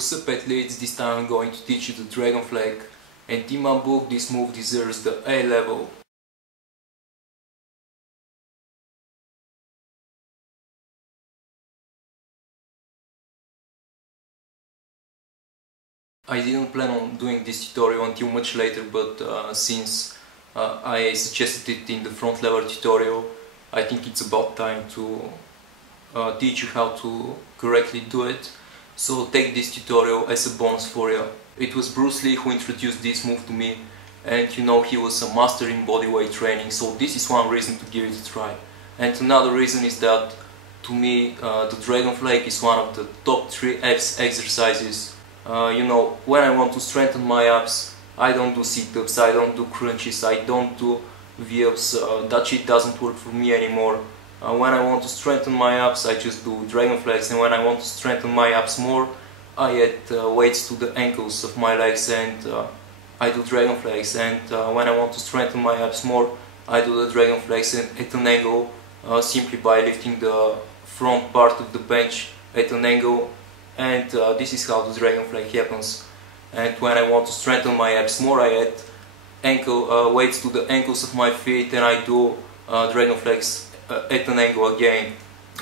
What's up athletes, this time I'm going to teach you the dragon flag, and in my book this move deserves the A level. I didn't plan on doing this tutorial until much later, but since I suggested it in the front lever tutorial, I think it's about time to teach you how to correctly do it. So take this tutorial as a bonus for you. It was Bruce Lee who introduced this move to me, and you know, he was a master in bodyweight training, so this is one reason to give it a try. And another reason is that to me the dragon flag is one of the top 3 abs exercises. You know, when I want to strengthen my abs, I don't do sit-ups, I don't do crunches, I don't do V-ups, that shit doesn't work for me anymore. When I want to strengthen my abs, I just do dragon flags, and when I want to strengthen my abs more, I add weights to the ankles of my legs and I do dragon flags. And when I want to strengthen my abs more, I do the dragon flags at an angle, simply by lifting the front part of the bench at an angle, and this is how the dragon flag happens. And when I want to strengthen my abs more, I add weights to the ankles of my feet, and I do dragon flags at an angle again.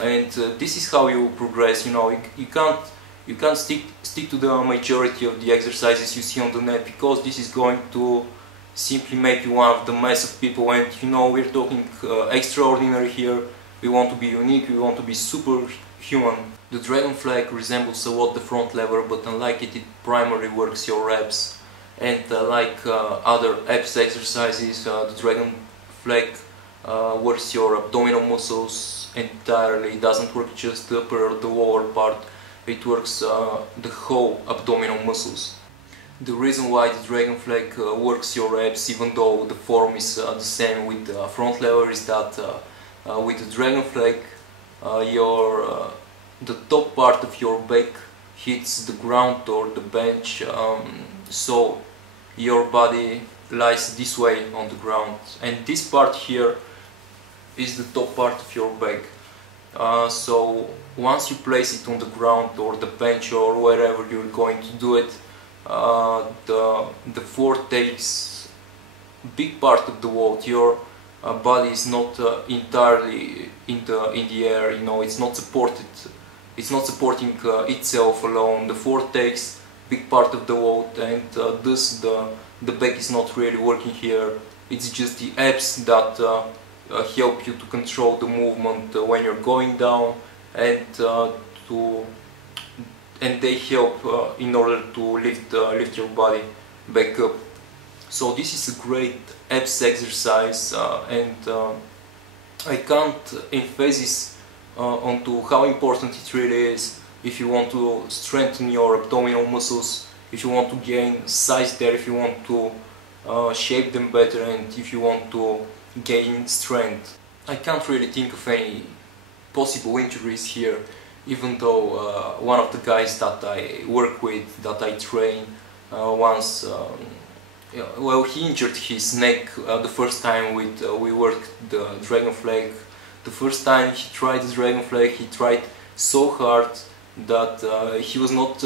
And this is how you progress. You know, you can't stick to the majority of the exercises you see on the net, because this is going to simply make you one of the mass of people. And you know, we're talking extraordinary here. We want to be unique, we want to be superhuman. The dragon flag resembles a lot the front lever, but unlike it, it primarily works your abs. And like other abs exercises, the dragon flag works your abdominal muscles entirely. It doesn't work just the upper or the lower part, it works the whole abdominal muscles. The reason why the dragon flag works your abs, even though the form is the same with the front lever, is that with the dragon flag the top part of your back hits the ground or the bench, so your body lies this way on the ground, and this part here is the top part of your back. So once you place it on the ground or the bench or wherever you're going to do it, the force takes big part of the weight. Your body is not entirely in the air. You know, it's not supported. It's not supporting itself alone. The force takes big part of the weight, and thus the back is not really working here. It's just the abs that help you to control the movement when you're going down, and they help in order to lift your body back up. So this is a great abs exercise, and I can't emphasize onto how important it really is if you want to strengthen your abdominal muscles, if you want to gain size there, if you want to shape them better, and if you want to gain strength. I can't really think of any possible injuries here, even though one of the guys that I work with, that I train, once well, he injured his neck the first time we worked the dragon flag. The first time he tried the dragon flag, he tried so hard that he was not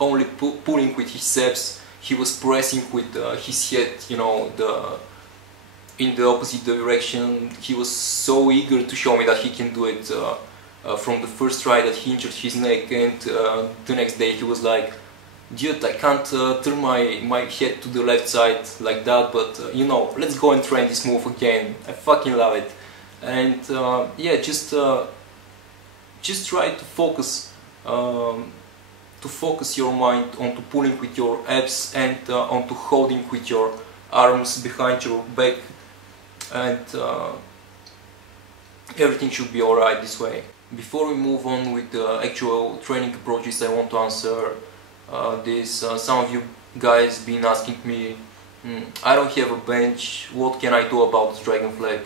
only pulling with his abs, he was pressing with his head, you know, in the opposite direction. He was so eager to show me that he can do it from the first try that he injured his neck, and the next day he was like, dude, I can't turn my head to the left side like that, but you know, let's go and train this move again. I fucking love it. And yeah, just try to focus your mind onto pulling with your abs and onto holding with your arms behind your back, and everything should be alright this way. Before we move on with the actual training approaches, I want to answer this. Some of you guys been asking me, I don't have a bench, what can I do about the dragon flag?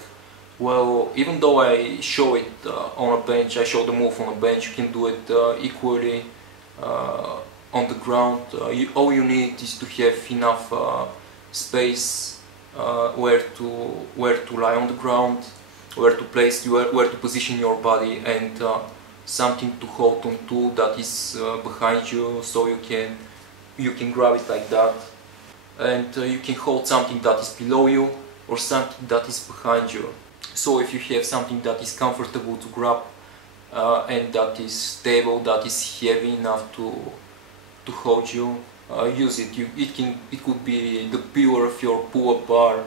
Well, even though I show it on a bench, I show the move on a bench, you can do it equally on the ground. All you need is to have enough space where to lie on the ground, where to position your body, and something to hold on to that is behind you, so you can grab it like that, and you can hold something that is below you or something that is behind you. So if you have something that is comfortable to grab and that is stable, that is heavy enough to hold you, use it. It could be the pillar of your pull-up bar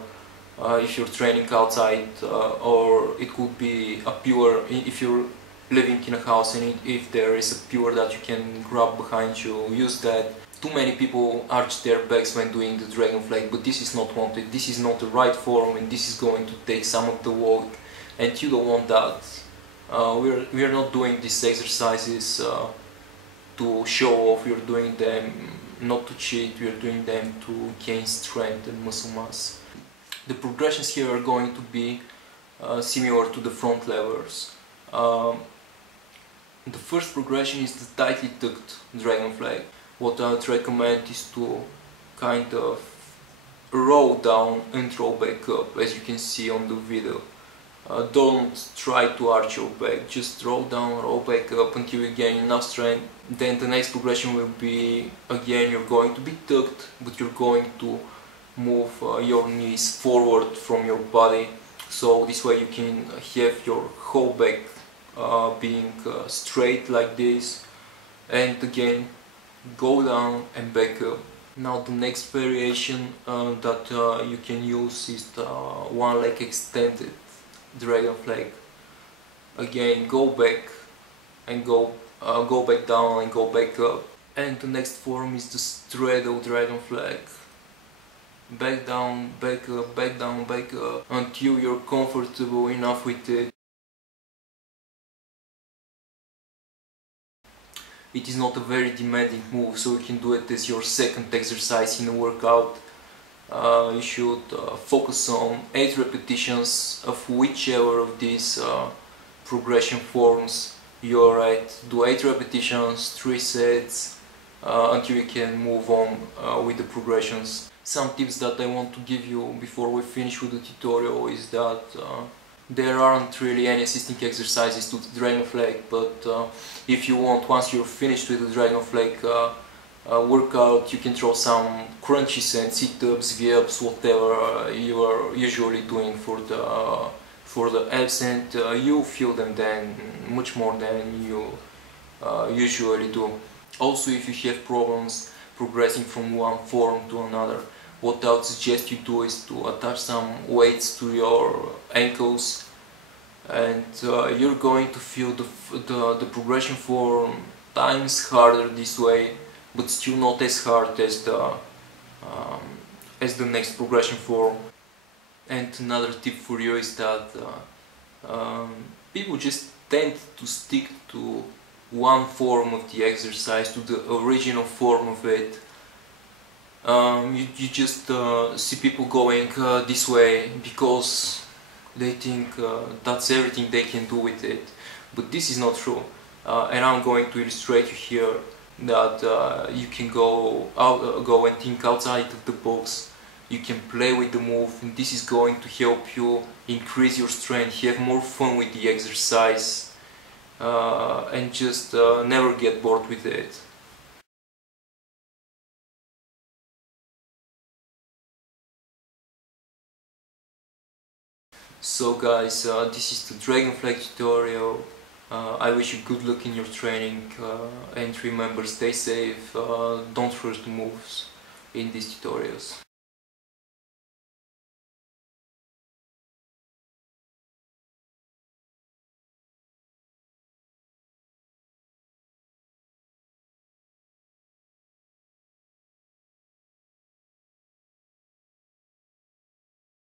if you're training outside, or it could be a pillar if you're living in a house and if there is a pillar that you can grab behind you, use that. Too many people arch their backs when doing the dragon flag, but this is not wanted. This is not the right form, and this is going to take some of the work, and you don't want that. We are not doing these exercises to show off. We are doing them not to cheat. We are doing them to gain strength and muscle mass. The progressions here are going to be similar to the front levers. The first progression is the tightly tucked dragon flag. What I would recommend is to kind of roll down and roll back up, as you can see on the video. Don't try to arch your back, just roll down, roll back up until you gain enough strength. Then the next progression will be, again, you're going to be tucked, but you're going to move your knees forward from your body, so this way you can have your whole back being straight like this, and again go down and back up. Now the next variation that you can use is the one leg extended dragon flag. Again, go back and go back down and go back up. And the next form is the straddle dragon flag. Back down, back up, back down, back up, until you're comfortable enough with it. It is not a very demanding move, so you can do it as your second exercise in a workout. You should focus on 8 repetitions of whichever of these progression forms you're at. Do 8 repetitions, 3 sets, until you can move on with the progressions. Some tips that I want to give you before we finish with the tutorial is that there aren't really any assisting exercises to the dragon flag, but if you want, once you're finished with the dragon flag workout, you can throw some crunches and sit-ups, V-ups, whatever you are usually doing for the abs, and you feel them then much more than you usually do. Also, if you have problems progressing from one form to another, what I would suggest you do is to attach some weights to your ankles, and you're going to feel the progression form times harder this way, but still not as hard as the next progression form. And another tip for you is that people just tend to stick to one form of the exercise, to the original form of it. You just see people going this way because they think that's everything they can do with it, but this is not true. And I'm going to illustrate you here that you can go and think outside of the box. You can play with the move, and this is going to help you increase your strength, have more fun with the exercise, and just never get bored with it. So guys, this is the dragon flag tutorial. I wish you good luck in your training, and remember, stay safe, don't rush the moves in these tutorials.